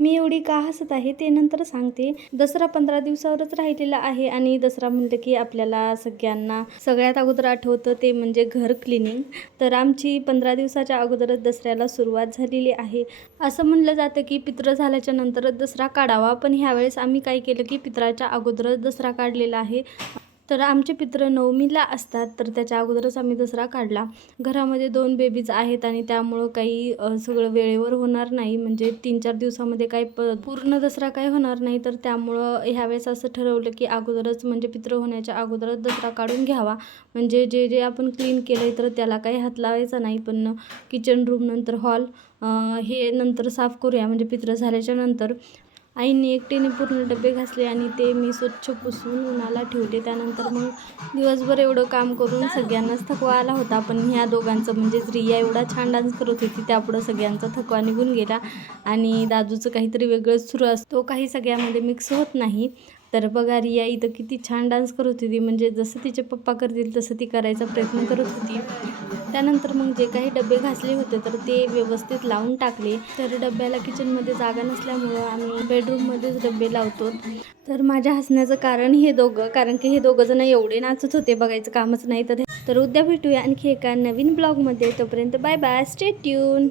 मी एवढी का हसत आहे ते नंतर सांगते. दसरा 15 दिवसावरच राहिलेला आहे आणि दसरा म्हटलं की आपल्याला सगळ्यांना सगळ्यात अगोदर आठवतं ते म्हणजे घर क्लिनिंग. तर आमची 15 दिवसाच्या अगोदरच दसऱ्याला सुरुवात झालेली आहे. असं म्हणलं जातं की पितृ झाल्याच्या नंतरच दसरा काढावा, पण ह्यावेळेस आम्ही काय केलं की पितराच्या अगोदरच दसरा काढलेला आहे. तर आमचे पितृ नवमीला असतात, तर त्याच्या अगोदरच आम्ही दसरा काढला. घरामध्ये 2 बेबीज आहेत आणि त्यामुळं काही सगळं वेळेवर होणार नाही, म्हणजे 3-4 दिवसामध्ये काही पूर्ण दसरा काही होणार नाही. तर त्यामुळं ह्यावेळेस असं ठरवलं की अगोदरच म्हणजे पितृ होण्याच्या अगोदरच दसरा काढून घ्यावा, म्हणजे जे जे आपण क्लीन केलं आहे तर त्याला काही हात लावायचा नाही. पण किचन रूम नंतर हॉल हे नंतर साफ करूया, म्हणजे पितृ झाल्याच्या नंतर. आईने एकटीने पूर्ण डबे घासले आणि ते मी स्वच्छ पुसून उन्हाला ठेवले. त्यानंतर मग दिवसभर एवढं काम करून सगळ्यांनाच थकवा आला होता, पण ह्या दोघांचं म्हणजेच रिया एवढा छान डान्स करत होती, त्यापुढं सगळ्यांचा थकवा निघून गेला. आणि दादूचं काहीतरी वेगळंच सुरू असतो, काही सगळ्यामध्ये मिक्स होत नाही. तर बघा रिया इथं किती छान डान्स करत होती, म्हणजे जसं तिचे पप्पा करतील तसं ती करायचा प्रयत्न करत होती. त्यानंतर मग जे काही डबे घासले होते तर ते व्यवस्थित लावून टाकले. तर डब्याला किचनमध्ये जागा नसल्यामुळं आम्ही बेडरूममध्येच डबे लावतो. तर माझ्या हसण्याचं कारण हे दोघं, कारण की हे दोघंजणं एवढे नाचत होते, बघायचं कामच नाही. तर उद्या भेटूया आणखी एका नवीन ब्लॉगमध्ये. तोपर्यंत बाय बाय, स्टे ट्यून.